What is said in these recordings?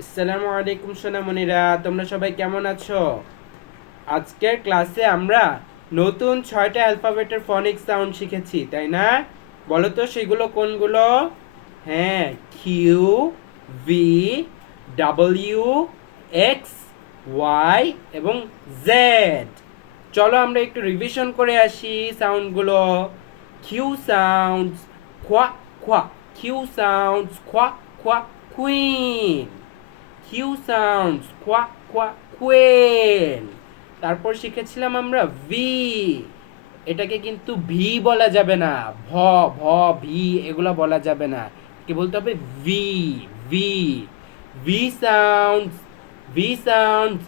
আসসালামু আলাইকুম সোনামণিরা, তোমরা সবাই কেমন আছো? আজকের ক্লাসে আমরা নতুন 6টা অ্যালফাবেটের ফনিক সাউন্ড শিখেছি, তাই না? বলো তো সেগুলো কোনগুলো? হ্যাঁ, Q, V, W, X, Y এবং জেড। চলো আমরা একটু রিভিশন করে আসি সাউন্ডগুলো। কিউ সাউন্ডস কোয়া কোয়া, কিউ সাউন্ডস কোয়া কোয়া, কুইন। কিউ সাউন্ডস কোয়া কোয়া, কোয়েল। তারপর শিখেছিলাম আমরা ভি। এটাকে কিন্তু ভি বলা যাবে না, ভ ভ ভি এগুলো বলা যাবে না, কি বলতে হবে? V V. V sounds, V sounds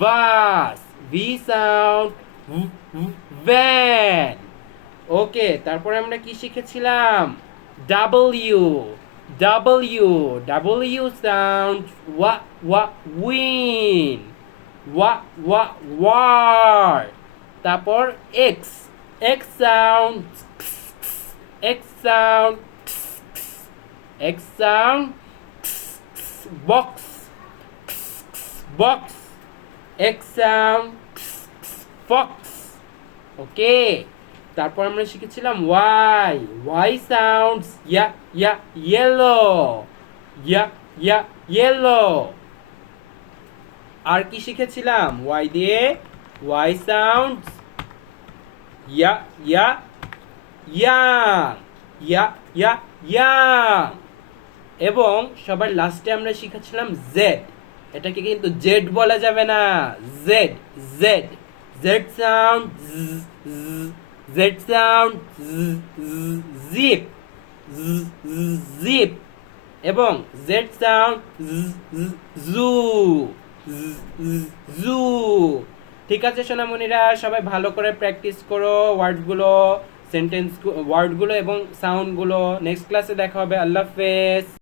ভাস। V sound van. ওকে, তারপরে আমরা কি শিখেছিলাম? ডাব্লিউ। ডাব্লিউ, ডাব্লিউ সাউন্ড ওয়া ওয়া, উইন। ওয়া ওয়া, ওয়ার। তারপর X. X sound, X sound, X sound box, box. X sound fox. Okay, তারপর আমরা শিখেছিলাম ওয়াই। ওয়াই সাউন্ডস ইয়া ইয়া, ইয়েলো। ইয়া ইয়া, ইয়েলো। আর কি শিখেছিলাম ওয়াই দিয়ে? ওয়াই সাউন্ডস ইয়া ইয়া, ইয়াং। ইয়া ইয়া, ইয়াং। এবং সবার লাস্টে আমরা শিখেছিলাম জেড। এটাকে কিন্তু জেড বলা যাবে না, Z Z. Z sound, Z sound zip, zip. এবং জেড সাউন্ড জু, জু। ঠিক আছে সোনামণিরা, সবাই ভালো করে প্র্যাকটিস করো ওয়ার্ডগুলো, সেন্টেন্স ওয়ার্ডগুলো এবং সাউন্ডগুলো। নেক্সট ক্লাসে দেখা হবে। আল্লাহ হাফেজ।